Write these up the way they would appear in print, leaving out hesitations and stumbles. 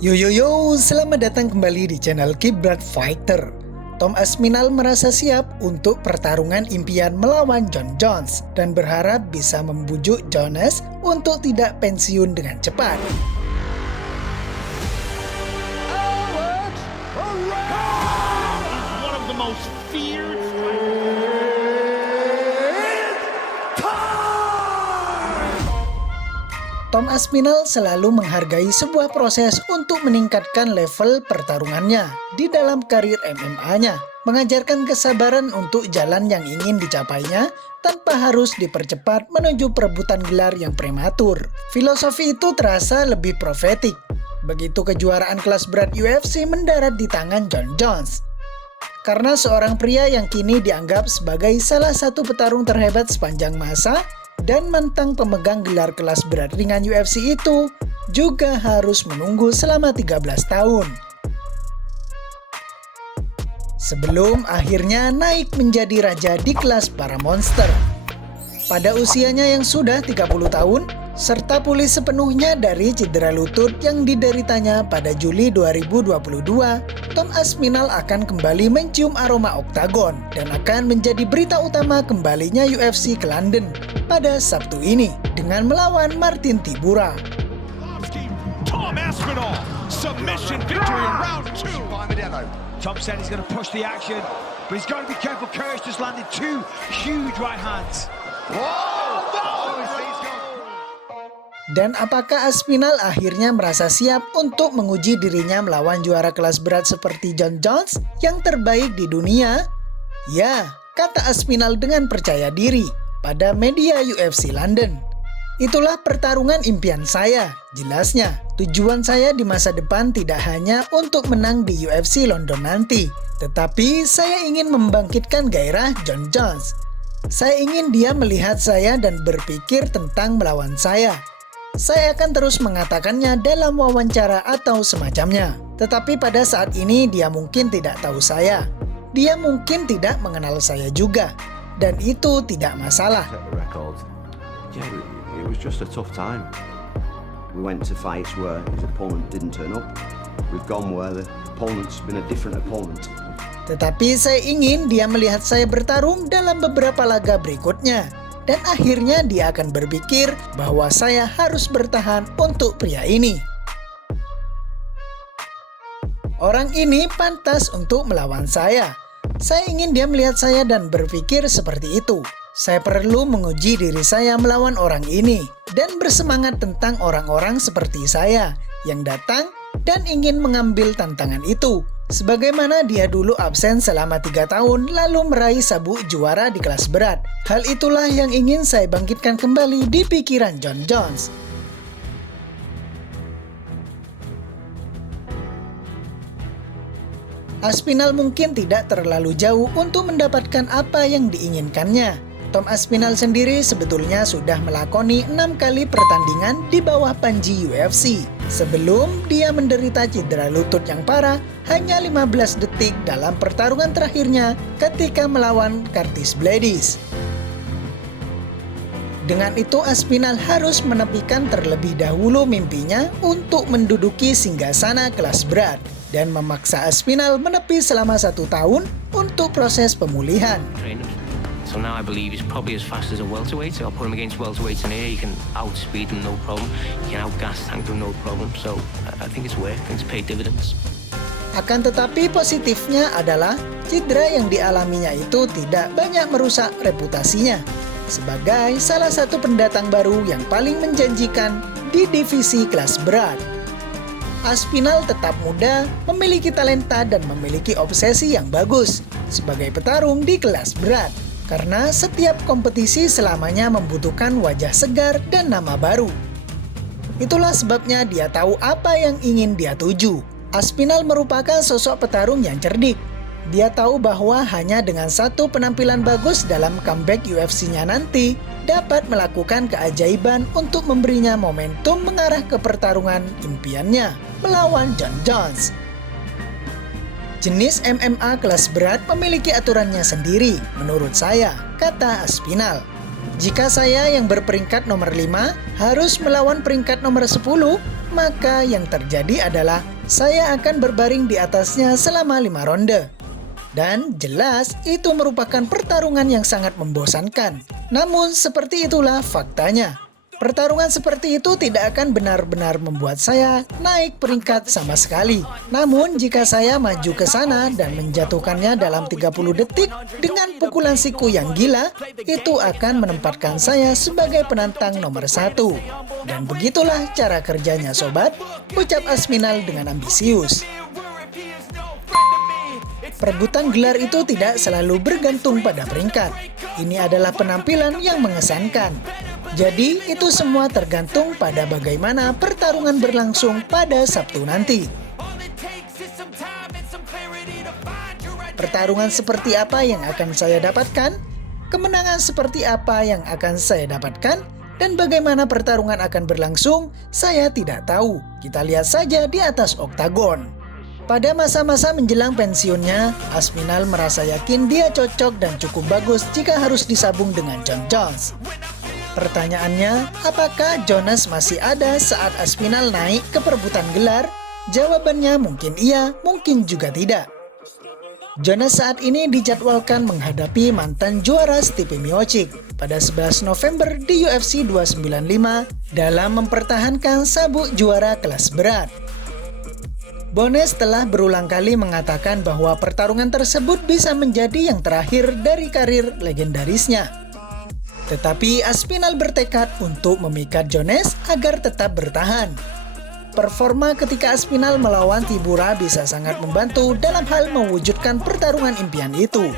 Yo yo yo, selamat datang kembali di channel Kibrat Fighter. Tom Aspinall merasa siap untuk pertarungan impian melawan Jon Jones dan berharap bisa membujuk Jones untuk tidak pensiun dengan cepat. Tom Aspinall selalu menghargai sebuah proses untuk meningkatkan level pertarungannya di dalam karir MMA-nya, mengajarkan kesabaran untuk jalan yang ingin dicapainya tanpa harus dipercepat menuju perebutan gelar yang prematur. Filosofi itu terasa lebih profetik begitu kejuaraan kelas berat UFC mendarat di tangan Jon Jones. Karena seorang pria yang kini dianggap sebagai salah satu petarung terhebat sepanjang masa dan mantan pemegang gelar kelas berat ringan UFC itu juga harus menunggu selama 13 tahun. Sebelum akhirnya naik menjadi raja di kelas para monster. Pada usianya yang sudah 30 tahun, serta pulih sepenuhnya dari cedera lutut yang dideritanya pada Juli 2022, Tom Aspinall akan kembali mencium aroma oktagon dan akan menjadi berita utama kembalinya UFC ke London pada Sabtu ini dengan melawan Martin Tybura. Tom Aspinall, submission victory in round 2. Tom said he's going to push the action, but he's got to be careful. Curtis just landed two huge right hands. Dan apakah Aspinall akhirnya merasa siap untuk menguji dirinya melawan juara kelas berat seperti Jon Jones yang terbaik di dunia? Ya, kata Aspinall dengan percaya diri pada media UFC London. Itulah pertarungan impian saya, jelasnya. Tujuan saya di masa depan tidak hanya untuk menang di UFC London nanti, tetapi saya ingin membangkitkan gairah Jon Jones. Saya ingin dia melihat saya dan berpikir tentang melawan saya. Saya akan terus mengatakannya dalam wawancara atau semacamnya. Tetapi pada saat ini dia mungkin tidak tahu saya. Dia mungkin tidak mengenal saya juga. Dan itu tidak masalah. It was just a tough time. We went to fights where his opponent didn't turn up. We've gone where the opponent's been a different opponent. Tetapi saya ingin dia melihat saya bertarung dalam beberapa laga berikutnya. Dan akhirnya dia akan berpikir bahwa saya harus bertahan untuk pria ini. Orang ini pantas untuk melawan saya. Saya ingin dia melihat saya dan berpikir seperti itu. Saya perlu menguji diri saya melawan orang ini dan bersemangat tentang orang-orang seperti saya yang datang dan ingin mengambil tantangan itu. Sebagaimana dia dulu absen selama 3 tahun lalu meraih sabuk juara di kelas berat. Hal itulah yang ingin saya bangkitkan kembali di pikiran Jon Jones. Aspinall mungkin tidak terlalu jauh untuk mendapatkan apa yang diinginkannya. Tom Aspinall sendiri sebetulnya sudah melakoni 6 kali pertandingan di bawah panji UFC. Sebelum dia menderita cedera lutut yang parah hanya 15 detik dalam pertarungan terakhirnya ketika melawan Curtis Blaydes. Dengan itu Aspinall harus menepikan terlebih dahulu mimpinya untuk menduduki singgasana kelas berat dan memaksa Aspinall menepi selama 1 tahun untuk proses pemulihan. So now I believe he's probably as fast as a welterweight. I'll put him against welterweights in here. You can outspeed him, no problem. You can outgas tank him, no problem. So I think it's worth. I think it's paid dividends. Akan tetapi positifnya adalah cedera yang dialaminya itu tidak banyak merusak reputasinya sebagai salah satu pendatang baru yang paling menjanjikan di divisi kelas berat. Aspinall tetap muda, memiliki talenta dan memiliki obsesi yang bagus sebagai petarung di kelas berat. Karena setiap kompetisi selamanya membutuhkan wajah segar dan nama baru. Itulah sebabnya dia tahu apa yang ingin dia tuju. Aspinall merupakan sosok petarung yang cerdik. Dia tahu bahwa hanya dengan satu penampilan bagus dalam comeback UFC-nya nanti dapat melakukan keajaiban untuk memberinya momentum mengarah ke pertarungan impiannya melawan Jon Jones. Jenis MMA kelas berat memiliki aturannya sendiri, menurut saya, kata Aspinall. Jika saya yang berperingkat nomor 5 harus melawan peringkat nomor 10, maka yang terjadi adalah saya akan berbaring di atasnya selama 5 ronde. Dan jelas itu merupakan pertarungan yang sangat membosankan. Namun seperti itulah faktanya. Pertarungan seperti itu tidak akan benar-benar membuat saya naik peringkat sama sekali. Namun jika saya maju ke sana dan menjatuhkannya dalam 30 detik dengan pukulan siku yang gila, itu akan menempatkan saya sebagai penantang nomor 1. Dan begitulah cara kerjanya sobat, ucap Aspinall dengan ambisius. Perebutan gelar itu tidak selalu bergantung pada peringkat. Ini adalah penampilan yang mengesankan. Jadi itu semua tergantung pada bagaimana pertarungan berlangsung pada Sabtu nanti. Pertarungan seperti apa yang akan saya dapatkan? Kemenangan seperti apa yang akan saya dapatkan? Dan bagaimana pertarungan akan berlangsung? Saya tidak tahu. Kita lihat saja di atas oktagon. Pada masa-masa menjelang pensiunnya, Aspinall merasa yakin dia cocok dan cukup bagus jika harus disabung dengan Jon Jones. Pertanyaannya, apakah Jones masih ada saat Aspinall naik ke perebutan gelar? Jawabannya mungkin iya, mungkin juga tidak. Jones saat ini dijadwalkan menghadapi mantan juara Stipe Miocic pada 11 November di UFC 295 dalam mempertahankan sabuk juara kelas berat. Bones telah berulang kali mengatakan bahwa pertarungan tersebut bisa menjadi yang terakhir dari karir legendarisnya. Tetapi Aspinall bertekad untuk memikat Jones agar tetap bertahan. Performa ketika Aspinall melawan Tybura bisa sangat membantu dalam hal mewujudkan pertarungan impian itu.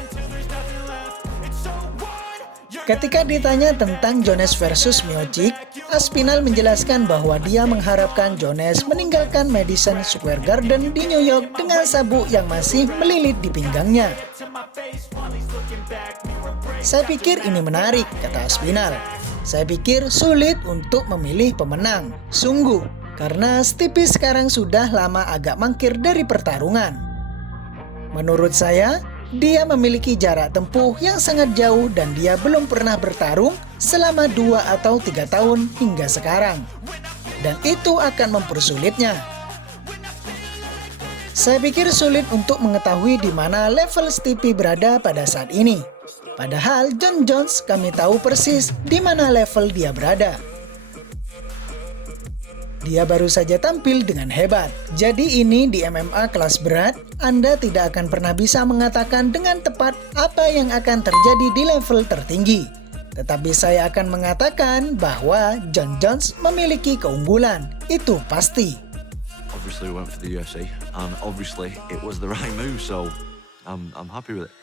Ketika ditanya tentang Jones versus Miocic, Aspinall menjelaskan bahwa dia mengharapkan Jones meninggalkan Madison Square Garden di New York dengan sabuk yang masih melilit di pinggangnya. Saya pikir ini menarik, kata Aspinall. Saya pikir sulit untuk memilih pemenang. Sungguh, karena Stipe sekarang sudah lama agak mangkir dari pertarungan. Menurut saya, dia memiliki jarak tempuh yang sangat jauh dan dia belum pernah bertarung selama 2 atau 3 tahun hingga sekarang. Dan itu akan mempersulitnya. Saya pikir sulit untuk mengetahui di mana level Stipe berada pada saat ini. Padahal Jon Jones kami tahu persis di mana level dia berada. Dia baru saja tampil dengan hebat. Jadi ini di MMA kelas berat, Anda tidak akan pernah bisa mengatakan dengan tepat apa yang akan terjadi di level tertinggi. Tetapi saya akan mengatakan bahwa Jon Jones memiliki keunggulan. Itu pasti. Obviously we went for the UFC and obviously it was the right move, so I'm happy with it.